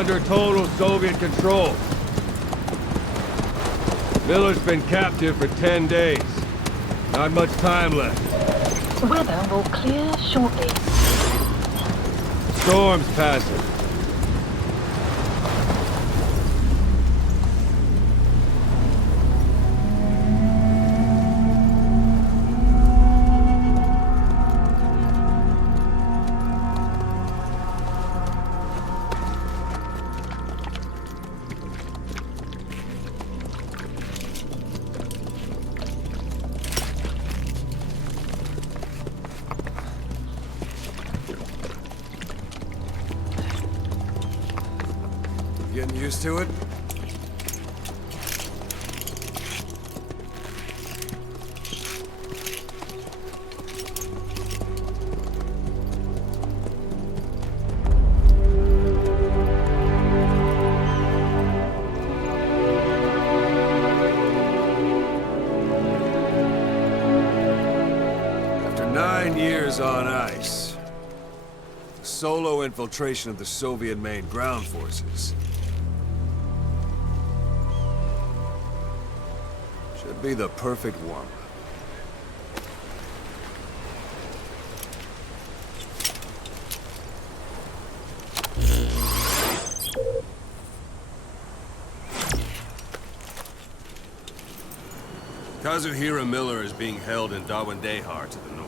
under total Soviet control. Miller's been captive for 10 days. Not much time left. Weather will clear shortly. Storm's passing. Getting used to it? After 9 years on ice, the solo infiltration of the Soviet main ground forces should be the perfect warm-up. Kazuhira Miller is being held in Dawandehar to the north.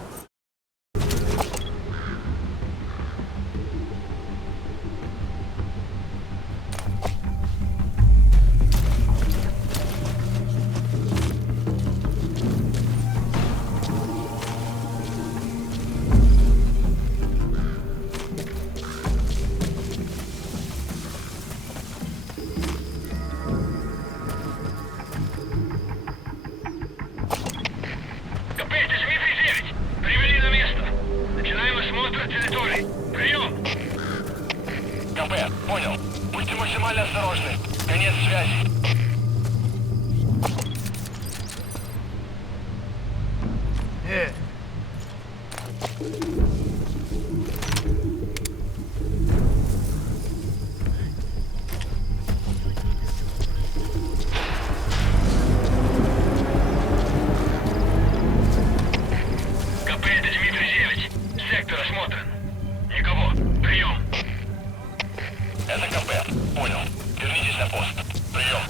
Понял. Будьте максимально осторожны. Конец связи. КП, это Дмитрий 9. Сектор осмотрен. Никого. Прием. Это КП. Понял. Вернитесь на пост. Прием.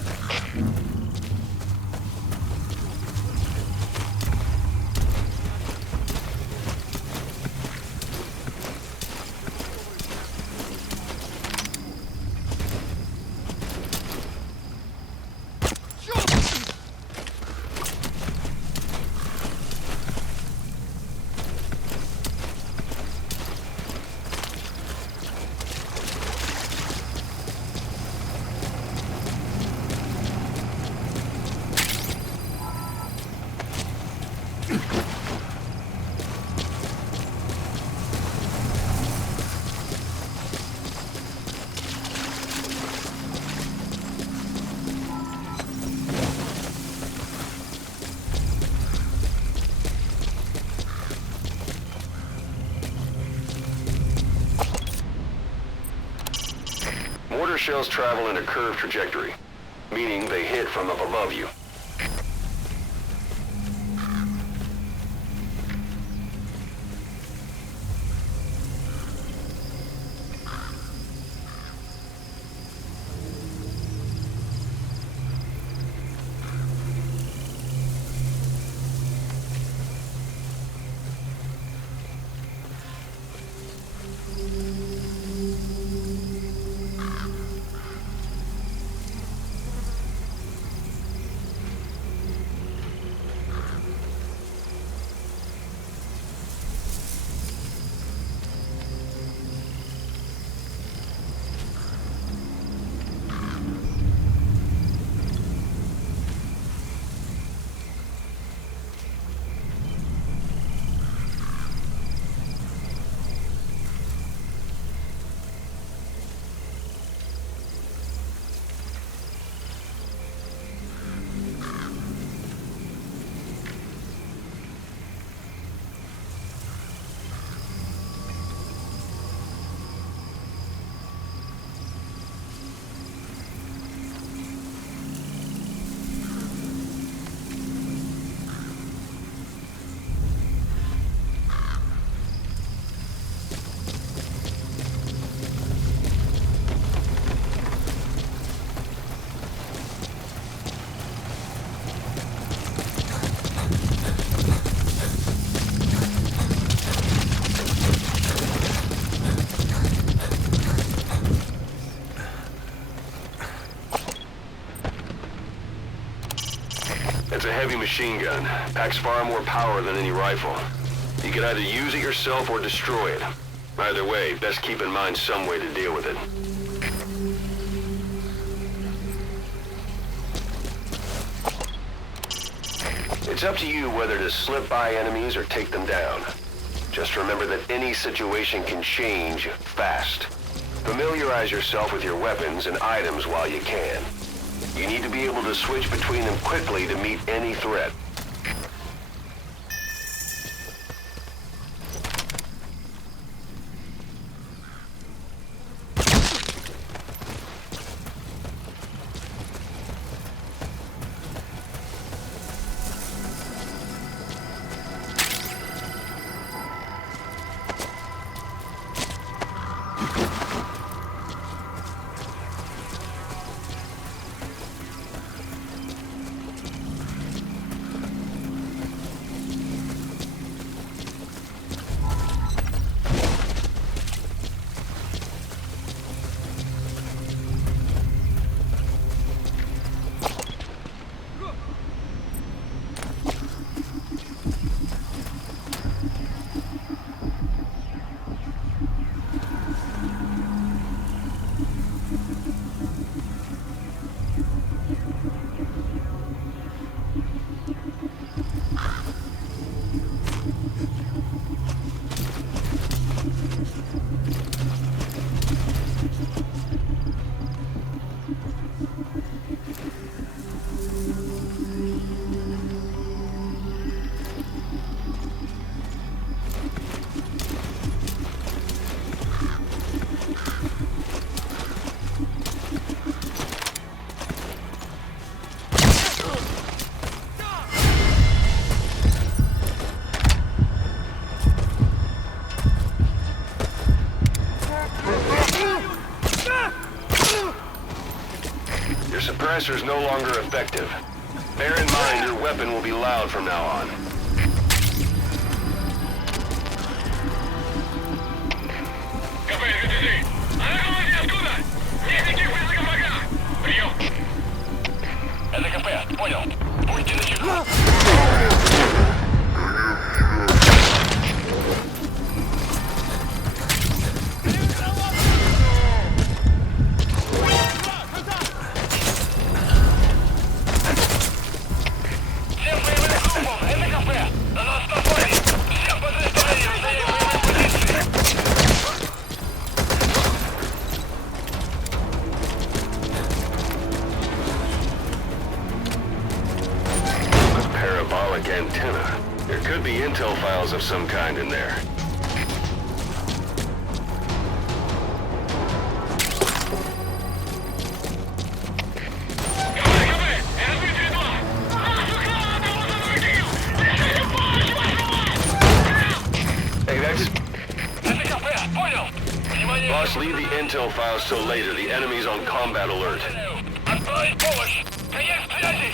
Mortar shells travel in a curved trajectory, meaning they hit from up above you. That's a heavy machine gun. Packs far more power than any rifle. You can either use it yourself or destroy it. Either way, best keep in mind some way to deal with it. It's up to you whether to slip by enemies or take them down. Just remember that any situation can change fast. Familiarize yourself with your weapons and items while you can. You need to be able to switch between them quickly to meet any threat. Suppressor is no longer effective. Bear in mind your weapon will be loud from now on. КП, СГТ! Атаковать оттуда! Техники в высоком врага! Прием! Это КП, понял. Будьте начеку. Antenna. There could be intel files of some kind in there. Hey, that's... Boss, leave the intel files till later. The enemy's on combat alert. Отправить помощь! Конец связи!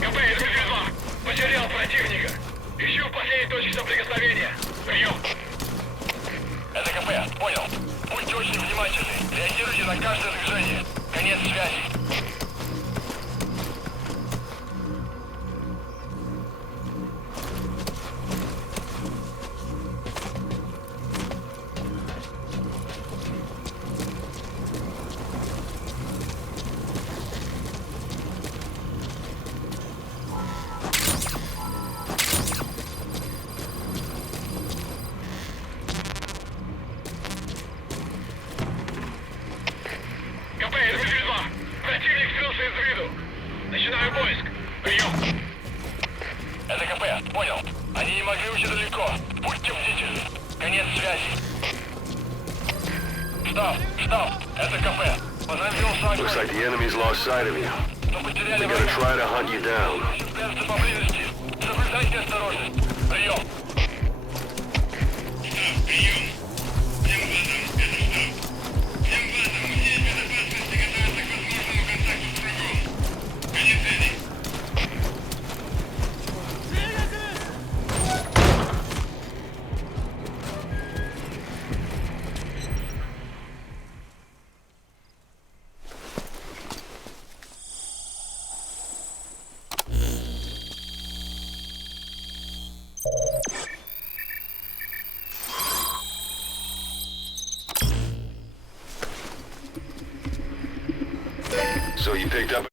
КП, СГТ-2! Потерял противника! Ищу последней точки соприкосновения! Прием! Это КП, понял. Будьте очень внимательны. Реагируйте на каждое движение. Конец связи. КП, СГТ-2! Противник скрылся из виду! Начинаю поиск! Прием! Это КП, понял. Они не могли уйти далеко. Будьте бдительны. Конец связи. Штаб, это КП. Позавелся огонь. Looks like the enemy's lost sight of you. Но потеряли They're gonna врага. try to hunt you down. Прячься поблизости. Соблюдайте осторожность. Прием. So you picked up...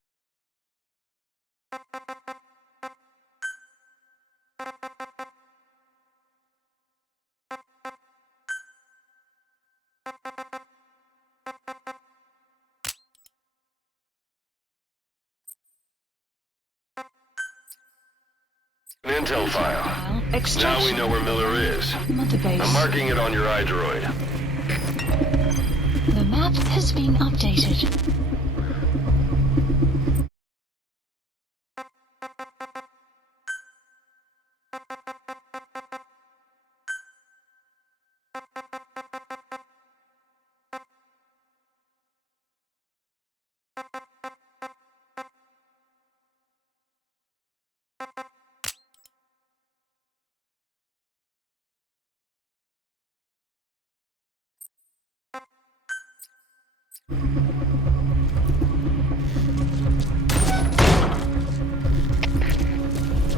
an intel file. Now we know where Miller is. Mother base. I'm marking it on your iDroid. The map has been updated.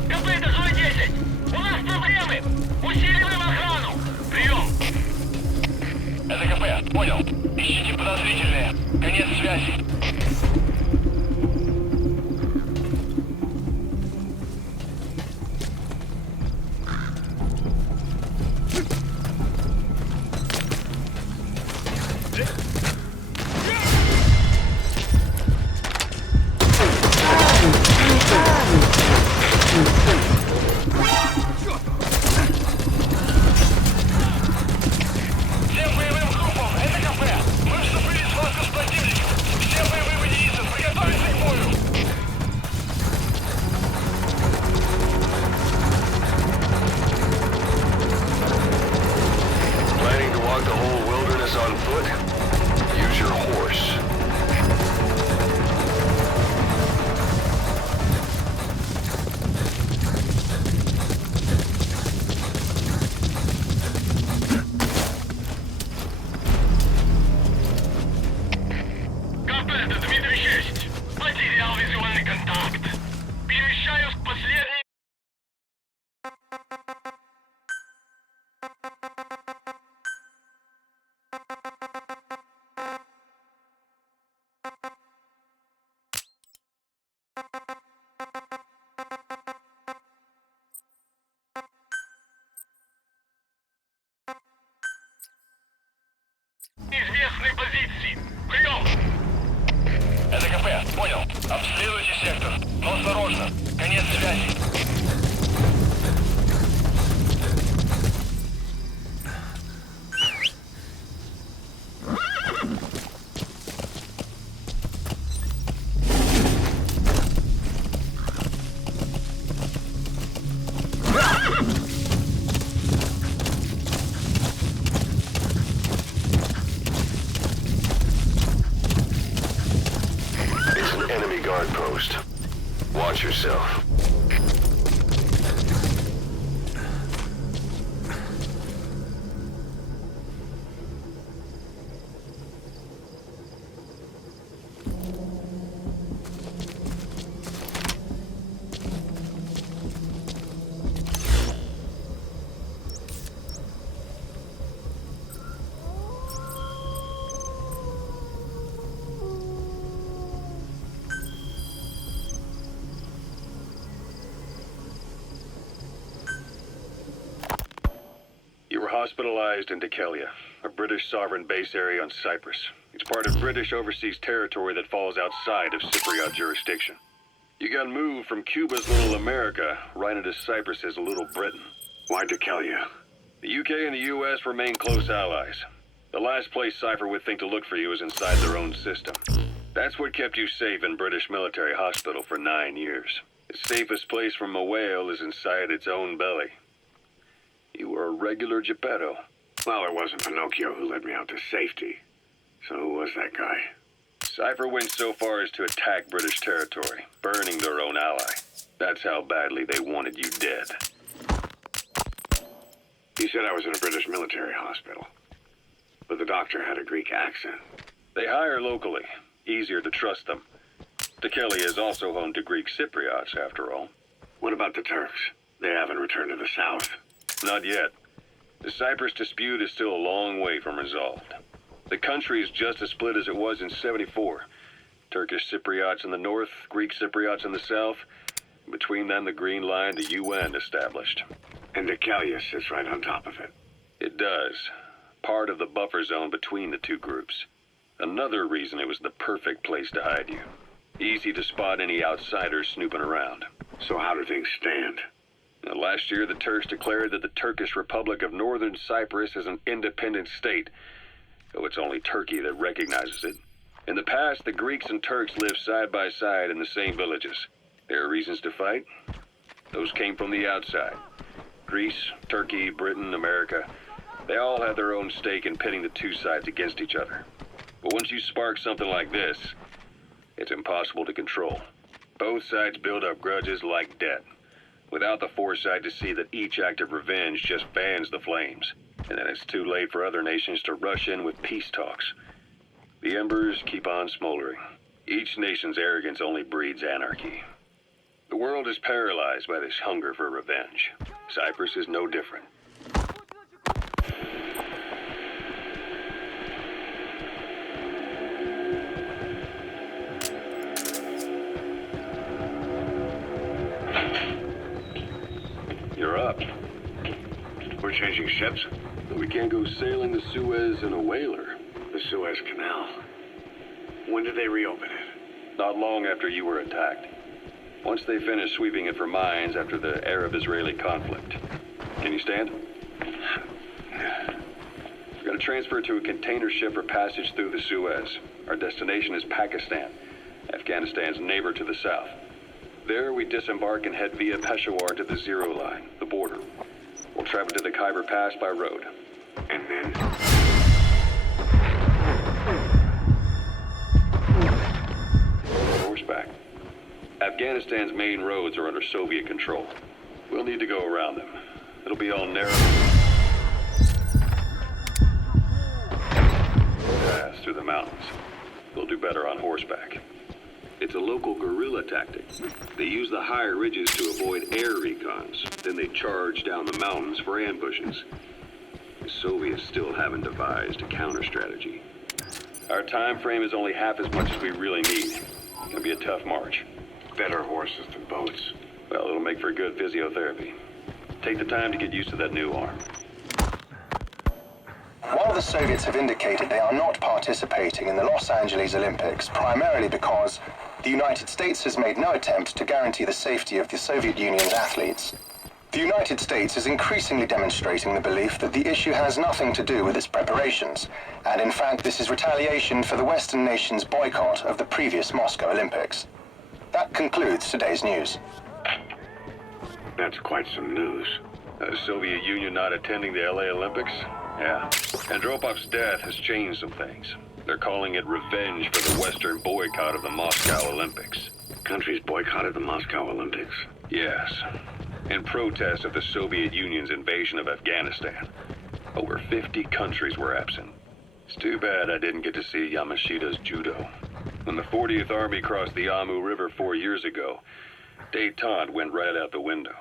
КП, это Зой 10! У нас проблемы! Усиливаем охрану! Прием! Это КП, понял. Ищите подозрительные. Конец связи. Всем боевым группам, это КП! Мы вступили в схватку с противником! Все боевые единицы, приготовиться к бою! Planning to walk the whole wilderness on foot? Use your horse. КП, это Дмитрий 6. Потерял визуальный контакт. Перемещаюсь к последней... известной позиции. Прием! Это КП, понял. Обследуйте сектор. Но осторожно. Конец связи. It's an enemy guard post. Watch yourself. You were hospitalized in Dekelia, a British sovereign base area on Cyprus. It's part of British overseas territory that falls outside of Cypriot jurisdiction. You got moved from Cuba's Little America right into Cyprus's Little Britain. Why Dekelia? The UK and the US remain close allies. The last place Cypher would think to look for you is inside their own system. That's what kept you safe in British military hospital for 9 years. The safest place from a whale is inside its own belly. You were a regular Geppetto. Well, it wasn't Pinocchio who led me out to safety. So who was that guy? Cypher went so far as to attack British territory, burning their own ally. That's how badly they wanted you dead. He said I was in a British military hospital. But the doctor had a Greek accent. They hire locally. Easier to trust them. Dekelia is also home to Greek Cypriots, after all. What about the Turks? They haven't returned to the south. Not yet. The Cyprus dispute is still a long way from resolved. The country is just as split as it was in '74. Turkish Cypriots in the north, Greek Cypriots in the south. Between them, the Green Line, the UN established. And Decalia sits right on top of it. It does. Part of the buffer zone between the two groups. Another reason it was the perfect place to hide you. Easy to spot any outsiders snooping around. So how do things stand? Now, last year, the Turks declared that the Turkish Republic of Northern Cyprus is an independent state, though it's only Turkey that recognizes it. In the past, the Greeks and Turks lived side by side in the same villages. There are reasons to fight. Those came from the outside. Greece, Turkey, Britain, America, they all had their own stake in pitting the two sides against each other. But once you spark something like this, it's impossible to control. Both sides build up grudges like debt, without the foresight to see that each act of revenge just fans the flames. And then it's too late for other nations to rush in with peace talks. The embers keep on smoldering. Each nation's arrogance only breeds anarchy. The world is paralyzed by this hunger for revenge. Cyprus is no different. You're up. We're changing ships? We can't go sailing the Suez in a whaler. The Suez Canal. When did they reopen it? Not long after you were attacked. Once they finished sweeping it for mines after the Arab-Israeli conflict. Can you stand? We're going to transfer to a container ship for passage through the Suez. Our destination is Pakistan, Afghanistan's neighbor to the south. There, we disembark and head via Peshawar to the Zero Line, the border. We'll travel to the Khyber Pass by road. And then? Horseback. Afghanistan's main roads are under Soviet control. We'll need to go around them. It'll be all narrow paths through the mountains. We'll do better on horseback. It's a local guerrilla tactic. They use the higher ridges to avoid air recons. Then they charge down the mountains for ambushes. The Soviets still haven't devised a counter-strategy. Our time frame is only half as much as we really need. It'll be a tough march. Better horses than boats. Well, it'll make for good physiotherapy. Take the time to get used to that new arm. While the Soviets have indicated they are not participating in the Los Angeles Olympics, primarily because the United States has made no attempt to guarantee the safety of the Soviet Union's athletes, the United States is increasingly demonstrating the belief that the issue has nothing to do with its preparations, and in fact this is retaliation for the Western nations' boycott of the previous Moscow Olympics. That concludes today's news. That's quite some news. The Soviet Union not attending the LA Olympics? Yeah. Andropov's death has changed some things. They're calling it revenge for the Western boycott of the Moscow Olympics. Countries boycotted the Moscow Olympics? Yes. In protest of the Soviet Union's invasion of Afghanistan. Over 50 countries were absent. It's too bad I didn't get to see Yamashita's judo. When the 40th Army crossed the Amu River 4 years ago, détente went right out the window.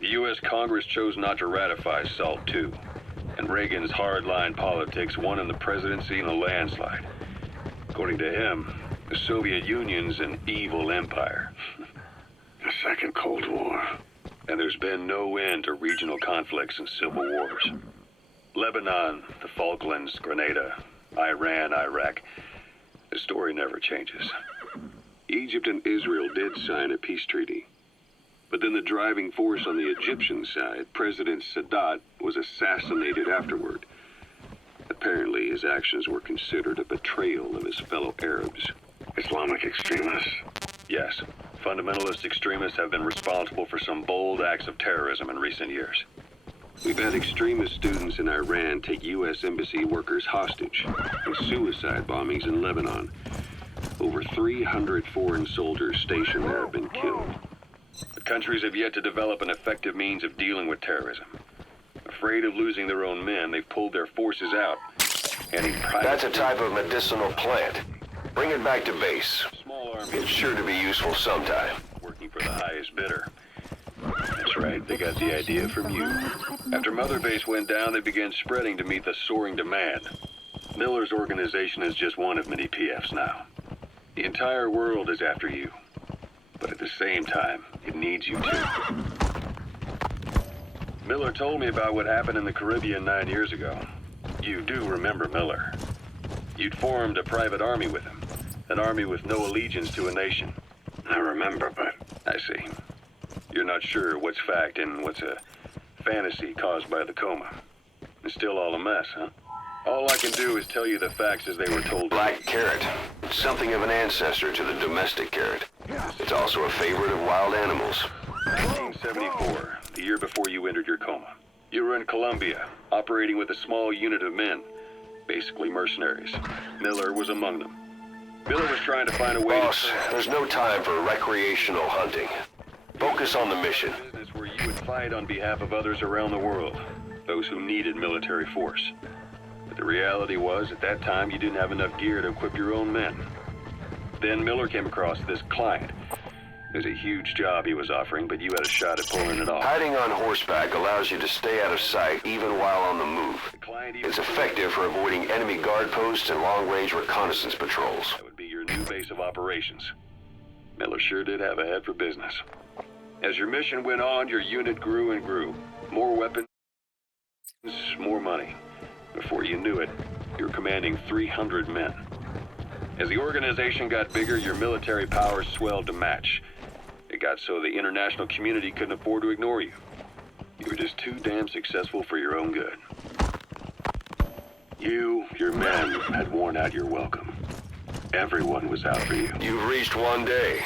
The U.S. Congress chose not to ratify SALT II, and Reagan's hardline politics won in the presidency in a landslide. According to him, the Soviet Union's an evil empire. A second Cold War. And there's been no end to regional conflicts and civil wars. Lebanon, the Falklands, Grenada, Iran, Iraq. The story never changes. Egypt and Israel did sign a peace treaty. But then the driving force on the Egyptian side, President Sadat, was assassinated afterward. Apparently, his actions were considered a betrayal of his fellow Arabs. Islamic extremists? Yes. Fundamentalist extremists have been responsible for some bold acts of terrorism in recent years. We've had extremist students in Iran take U.S. embassy workers hostage, and suicide bombings in Lebanon. Over 300 foreign soldiers stationed there have been killed. The countries have yet to develop an effective means of dealing with terrorism. Afraid of losing their own men, they've pulled their forces out. That's a type of medicinal plant. Bring it back to base. It's sure to be useful sometime. Working for the highest bidder. That's right, they got the idea from you. After Mother Base went down, they began spreading to meet the soaring demand. Miller's organization is just one of many PFs now. The entire world is after you. But at the same time, it needs you too. Miller told me about what happened in the Caribbean 9 years ago. You do remember Miller. You'd formed a private army with him. An army with no allegiance to a nation. I remember, but... I see. You're not sure what's fact and what's a fantasy caused by the coma. It's still all a mess, huh? All I can do is tell you the facts as they were told. Black carrot. Something of an ancestor to the domestic carrot. It's also a favorite of wild animals. 1974, the year before you entered your coma. You were in Colombia, operating with a small unit of men. Basically mercenaries. Miller was among them. Miller was trying to find a way Boss, there's no time for recreational hunting. Focus on the mission. Business where you would fight on behalf of others around the world. Those who needed military force. But the reality was, at that time, you didn't have enough gear to equip your own men. Then Miller came across this client. It was a huge job he was offering, but you had a shot at pulling it off. Hiding on horseback allows you to stay out of sight even while on the move. It's effective for avoiding enemy guard posts and long-range reconnaissance patrols. That would be your new base of operations. Miller sure did have a head for business. As your mission went on, your unit grew and grew. More weapons, more money. Before you knew it, you were commanding 300 men. As the organization got bigger, your military powers swelled to match. It got so the international community couldn't afford to ignore you. You were just too damn successful for your own good. You, your men, had worn out your welcome. Everyone was out for you. You've reached one day.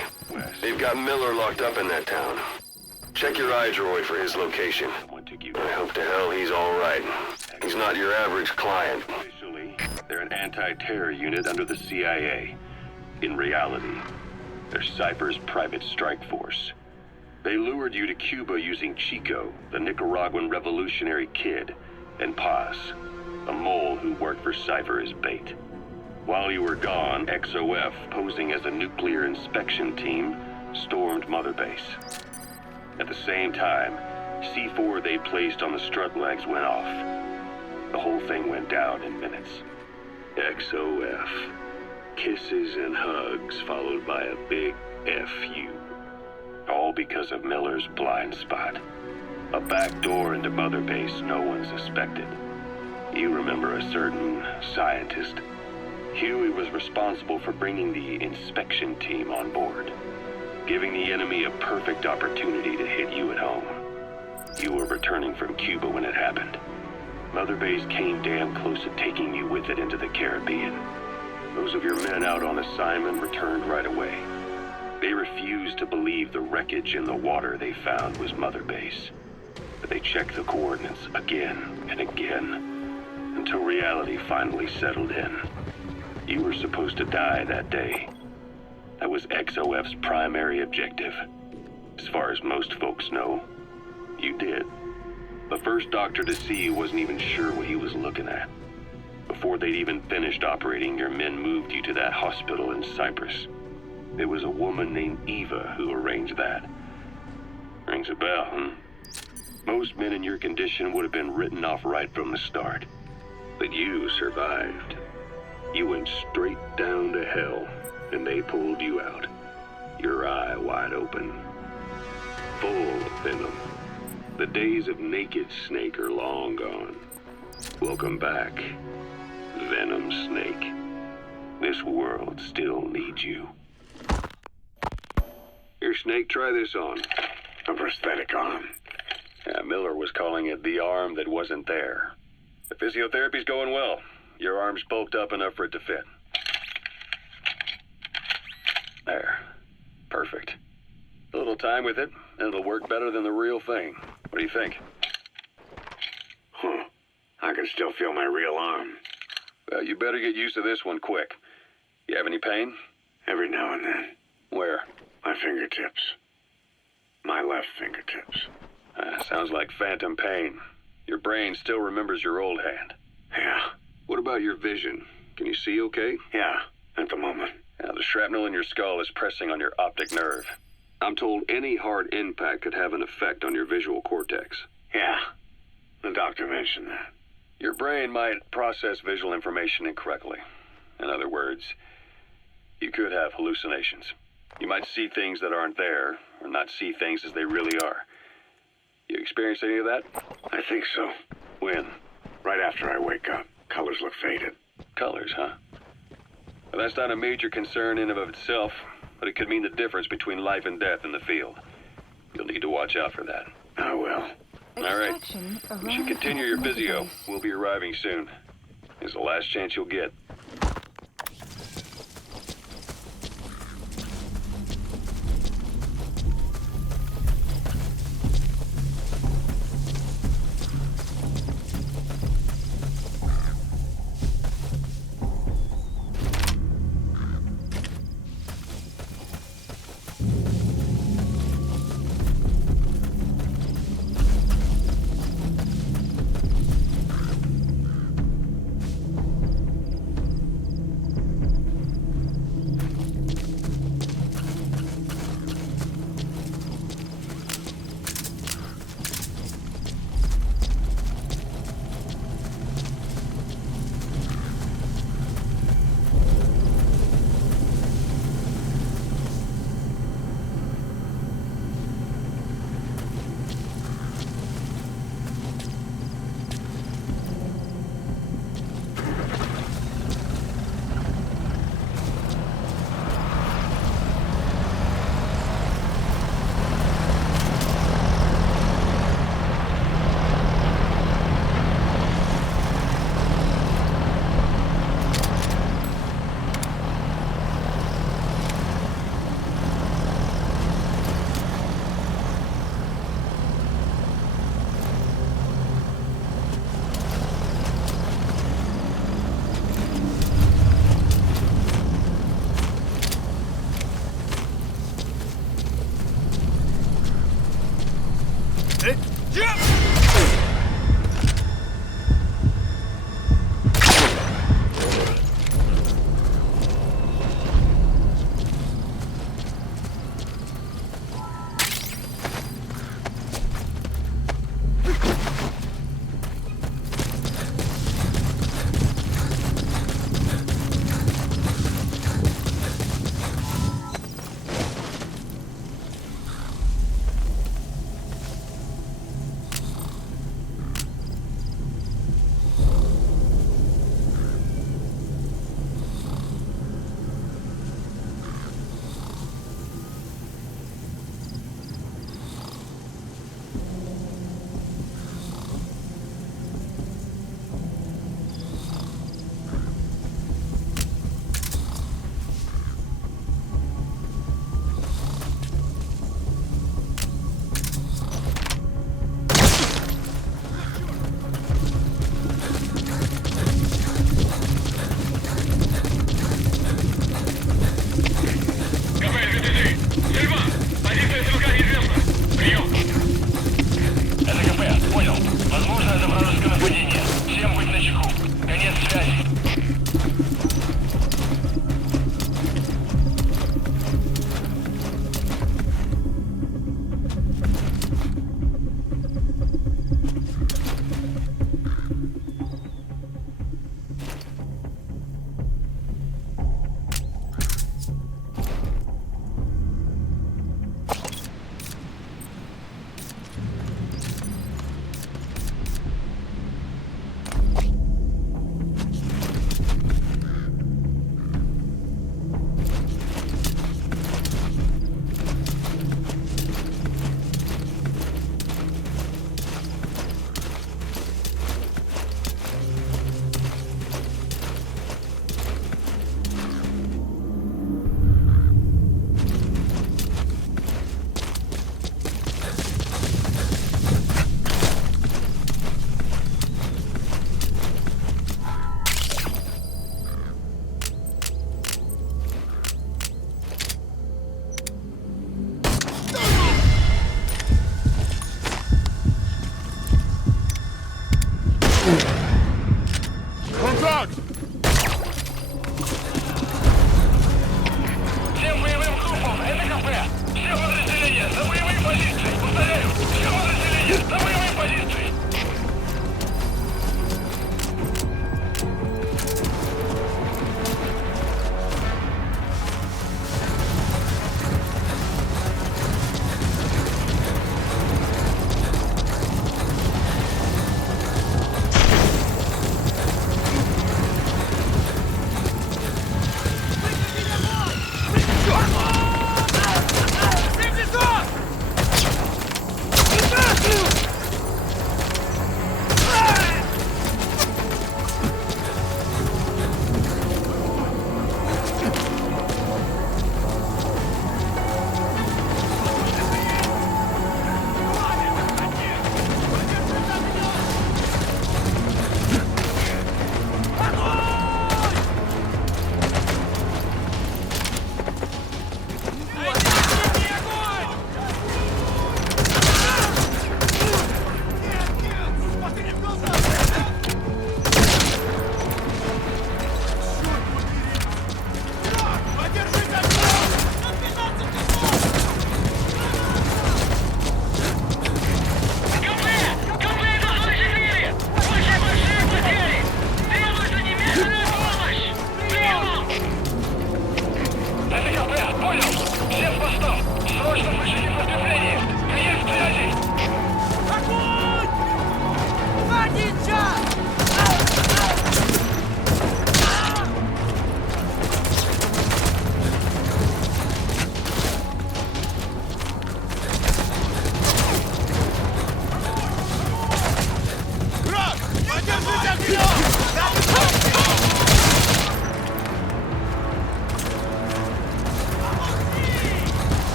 They've got Miller locked up in that town. Check your iDroid for his location. Someone took you. I hope to hell he's all right. He's not your average client. Officially, they're an anti-terror unit under the CIA. In reality, they're Cypher's private strike force. They lured you to Cuba using Chico, the Nicaraguan revolutionary kid, and Paz, a mole who worked for Cypher as bait. While you were gone, XOF, posing as a nuclear inspection team, stormed Mother Base. At the same time, C4 they placed on the strut legs went off. The whole thing went down in minutes. XOF. Kisses and hugs followed by a big FU. All because of Miller's blind spot. A back door into Mother Base no one suspected. You remember a certain scientist. Huey was responsible for bringing the inspection team on board, giving the enemy a perfect opportunity to hit you at home. You were returning from Cuba when it happened. Mother Base came damn close to taking you with it into the Caribbean. Those of your men out on assignment returned right away. They refused to believe the wreckage in the water they found was Mother Base. But they checked the coordinates again and again, until reality finally settled in. You were supposed to die that day. That was XOF's primary objective. As far as most folks know, you did. The first doctor to see you wasn't even sure what he was looking at. Before they'd even finished operating, your men moved you to that hospital in Cyprus. It was a woman named Eva who arranged that. Rings a bell, huh? Most men in your condition would have been written off right from the start. But you survived. You went straight down to hell, and they pulled you out. Your eye wide open. Full of venom. The days of naked Snake are long gone. Welcome back, Venom Snake. This world still needs you. Here, Snake, try this on. A prosthetic arm. Yeah, Miller was calling it the arm that wasn't there. The physiotherapy's going well. Your arm's bulked up enough for it to fit. There. Perfect. A little time with it, and it'll work better than the real thing. What do you think? Huh. I can still feel my real arm. Well, you better get used to this one quick. You have any pain? Every now and then. Where? My fingertips. My left fingertips. Sounds like phantom pain. Your brain still remembers your old hand. Yeah. What about your vision? Can you see okay? Yeah, at the moment. Now, the shrapnel in your skull is pressing on your optic nerve. I'm told any hard impact could have an effect on your visual cortex. Yeah, the doctor mentioned that. Your brain might process visual information incorrectly. In other words, You could have hallucinations. You might see things that aren't there, or not see things as they really are. You experience any of that? I think so. When? Right after I wake up. Colors look faded. Colors, huh? Well, that's not a major concern in and of itself, but it could mean the difference between life and death in the field. You'll need to watch out for that. I will. All right. You should continue your physio. We'll be arriving soon. It's the last chance you'll get.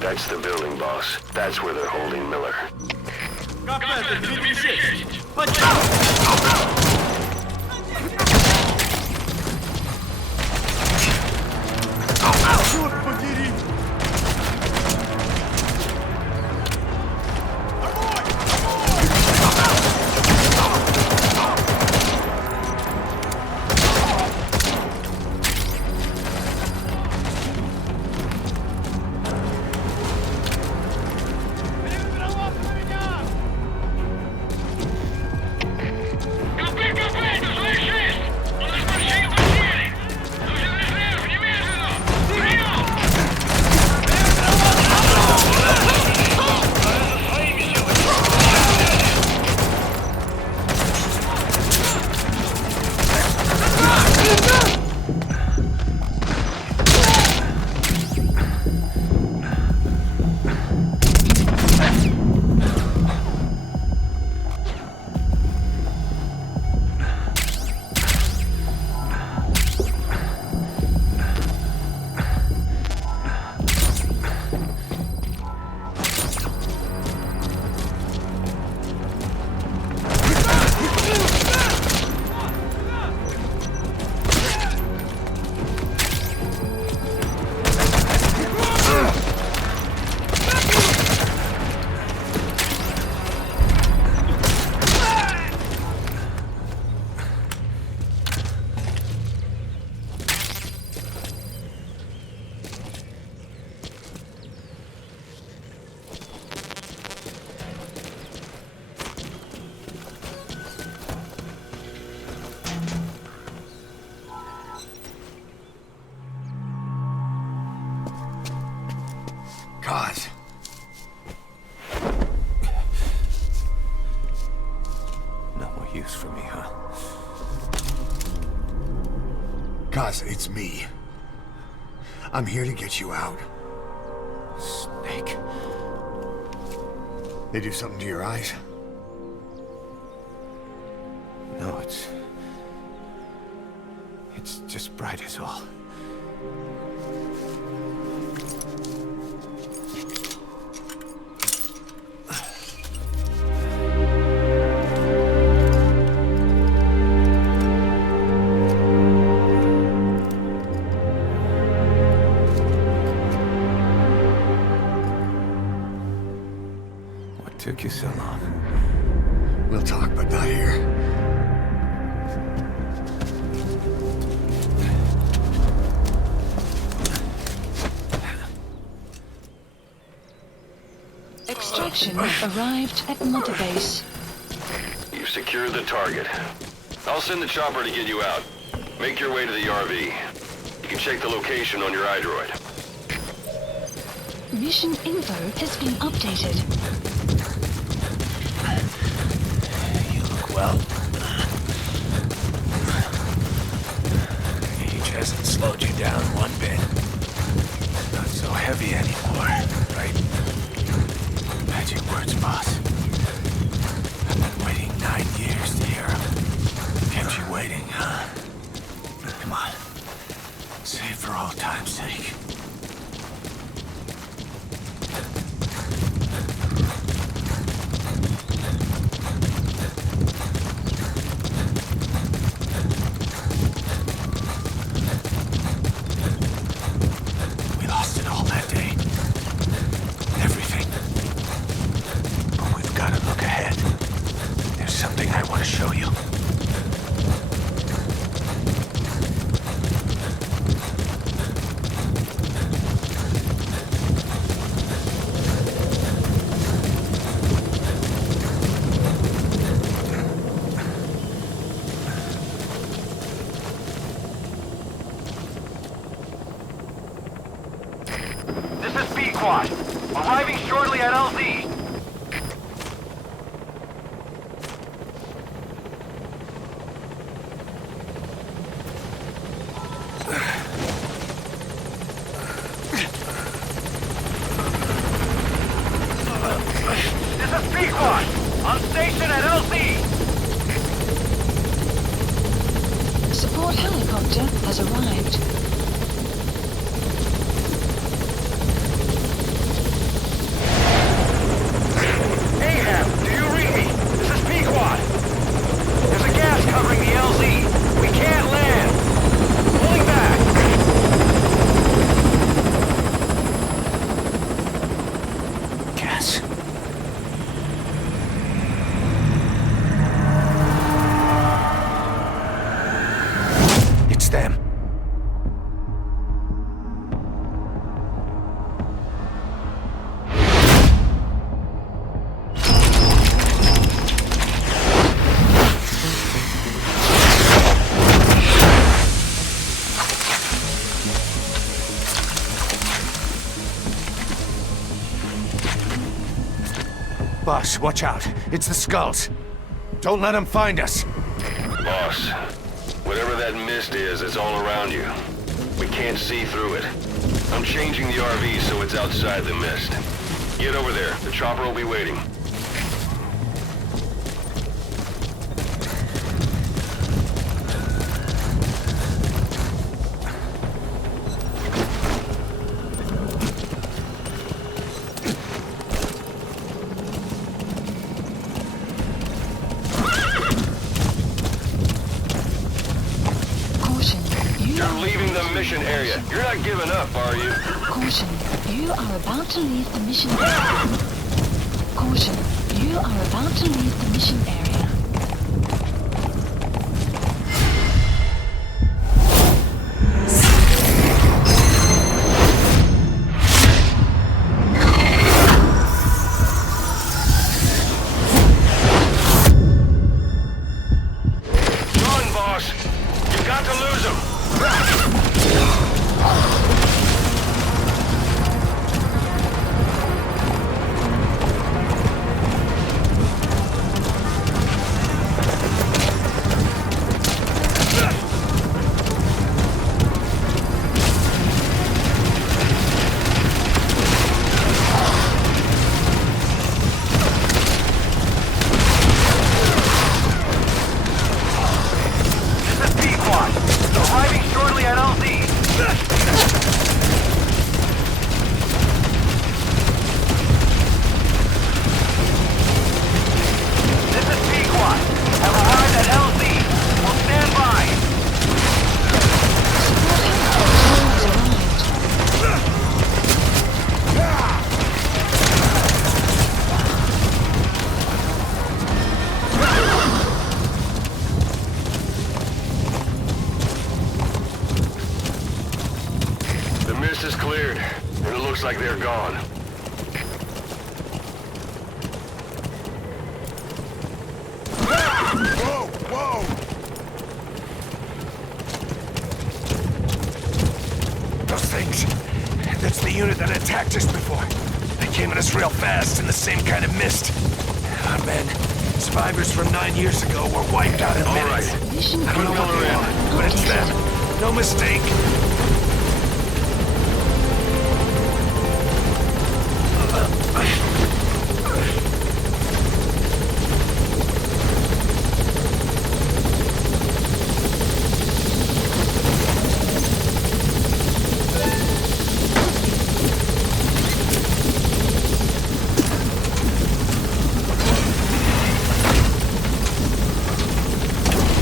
That's the building, boss. That's where they're holding Miller. God. No more use for me, huh? Cause it's me. I'm here to get you out. Snake. They do something to your eyes? No, it's just bright as all. What took you so long? We'll talk, but not here. Extraction arrived at Mother Base. You've secured the target. I'll send the chopper to get you out. Make your way to the RV. You can check the location on your iDroid. Mission info has been updated. You look well. Age hasn't slowed you down one bit. Not so heavy anymore, right? Magic words, boss. I've been waiting 9 years to hear them. Kept you waiting, huh? Come on. Say it for all time's sake. We lost it all that day. Everything. But we've got to look ahead. There's something I want to show you. This is B-Quad. Arriving shortly at LZ. This is B-Quad. On station at LZ. Support Support helicopter has arrived. Ahab, do you read me? This is Pequod. There's a gas covering the LZ. We can't land. Pulling back. Gas. It's them. Boss, watch out. It's the skulls. Don't let them find us. Boss, whatever that mist is, it's all around you. We can't see through it. I'm changing the RV so it's outside the mist. Get over there. The chopper will be waiting. Caution, You're leaving the mission area. You're not giving up, are you? Caution, you are about to leave the mission area. Caution, you are about to leave the mission area. Run, boss. You've got to lose him. This is Pequod. Arriving shortly at LZ. This is Pequod. Have arrived at LZ. We'll stand by. Support helicopter has arrived. The mist is cleared, and it looks like they're gone. Whoa! Whoa! Those things. That's the unit that attacked us before. They came at us real fast in the same kind of mist. Our men, survivors from 9 years ago, were wiped out in All minutes. right. Mission I don't know what they are, but it's them. No mistake.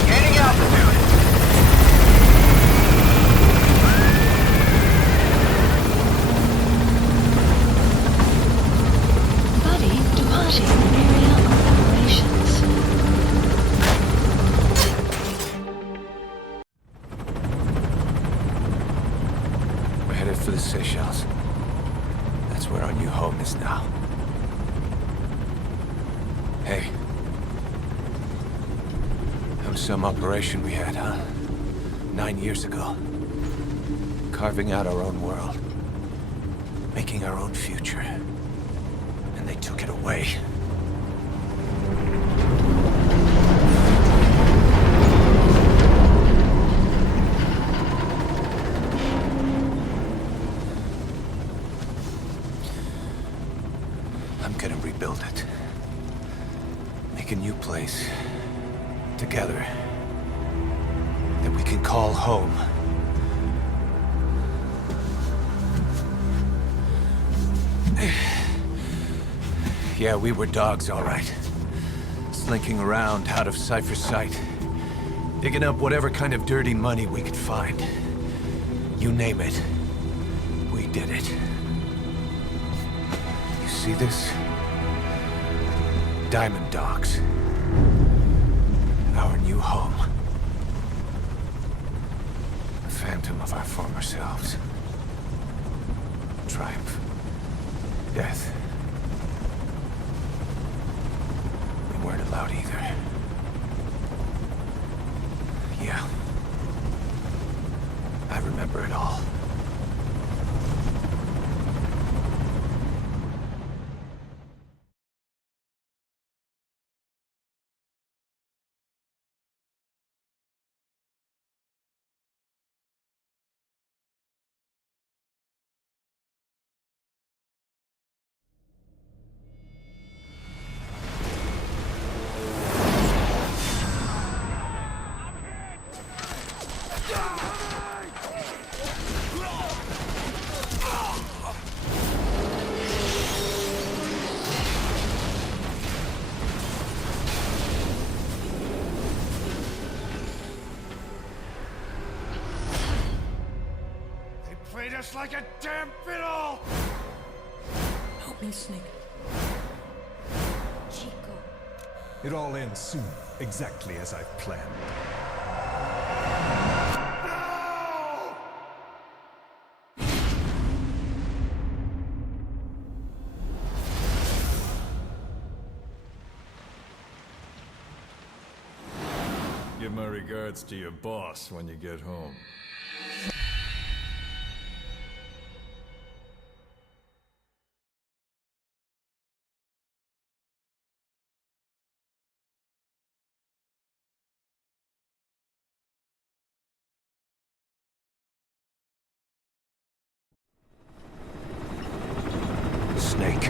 Gaining altitude. Buddy departing area of operations. We're headed for the Seychelles. That's where our new home is now. Hey. That was some operation we had, huh? 9 years ago. Carving out our own world. Making our own future. And they took it away. I'm gonna rebuild it. Make a new place. Together. That we can call call home. Yeah, we were dogs, all right. Slinking around out of Cypher's sight. Digging up whatever kind of dirty money we could find. You name it. We did it. You see this? Diamond Dogs. Our new home. A phantom of our former selves. Triumph. Death. We weren't allowed either. Yeah. I remember it all. Just like a damn fiddle! Help me, Snake. Chico. It all ends soon, exactly as I've planned. Give my regards to your boss when you get home. Snake.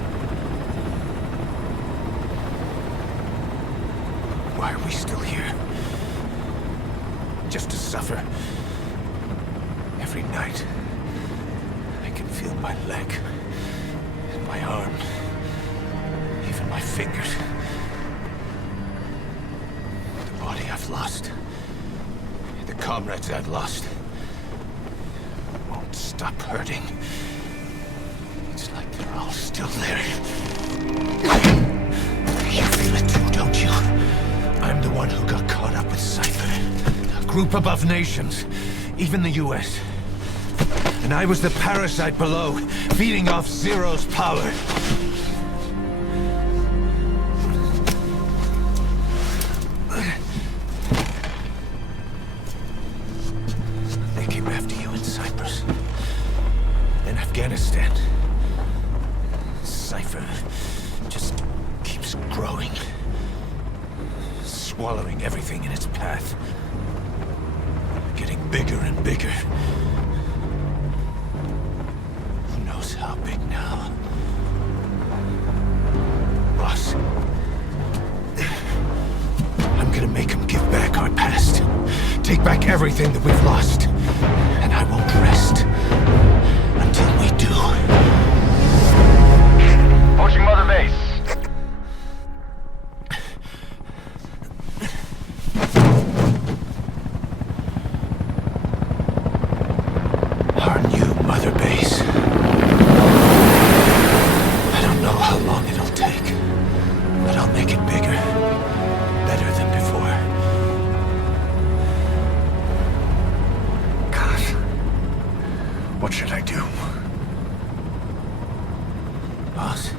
Why are we still here? Just to suffer. Every night, I can feel my leg, and my arm, even my fingers. The body I've lost, the comrades I've lost, won't stop hurting. It's like they're all still there. You feel it too, don't you? I'm the one who got caught up with Cypher. A group above nations, even the US. And I was the parasite below, feeding off Zero's power. They came after you in Cyprus. In Afghanistan. Cypher just keeps growing. Swallowing everything in its path. Getting bigger and bigger. Who knows how big now? Boss. I'm gonna make him give back our past. Take back everything that we've lost. And I won't rest until we do. Approaching Mother Base. Our new Mother Base. I don't know how long it'll take, but I'll make it bigger. Better than before. God. What should I do? Boss?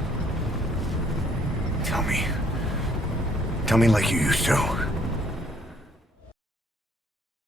Tell me. Tell me like you used to.